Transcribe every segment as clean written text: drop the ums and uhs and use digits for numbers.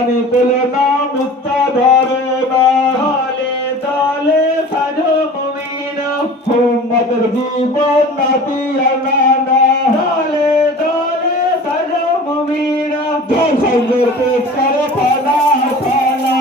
পানি পেলে না মিথ্যা ধরে না দলে দলে সাজো মুমিনা উম্মতের জীবন নাতিয়া না দলে দলে সাজো মুমিনা দর্শকের পেট করে ফানা ফানা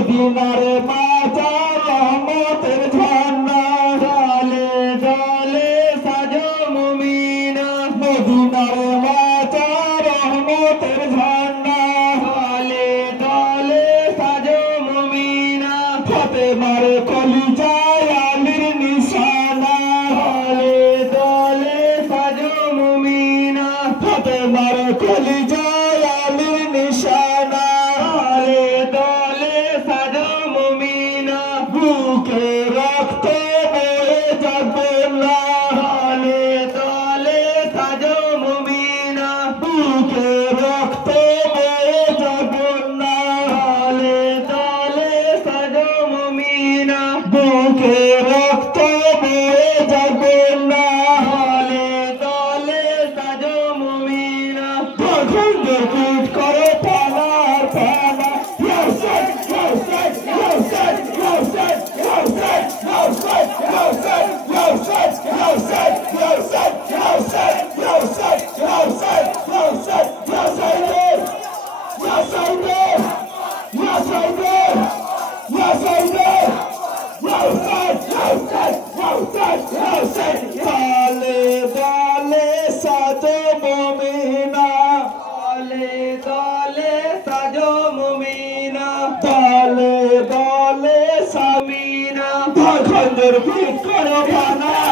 মদিনার মাতা রহমতের ঝর্ণা দলে দলে সাজো মুমিনা মদিনার মাতা রহমতের ঝর্ণা দলে দলে সাজো মুমিনা ফাতেমার কলিজায় আলীর নিশানা দলে দলে সাজো মুমিনা ফাতেমার কলিজায় আলীর নিশানা বুকে রক্ত বয়ে যাবে না দলে দলে সাজো মুমিনা বুকে রক্ত বয়ে যাবে না দলে দলে সাজো মুমিনা বুকে রক্ত বয়ে যাবে না দলে দলে সাজো মুমিনা তখন পিট করে পালার পালা দলে দলে সামিনা খঞ্জর পিট করো বানা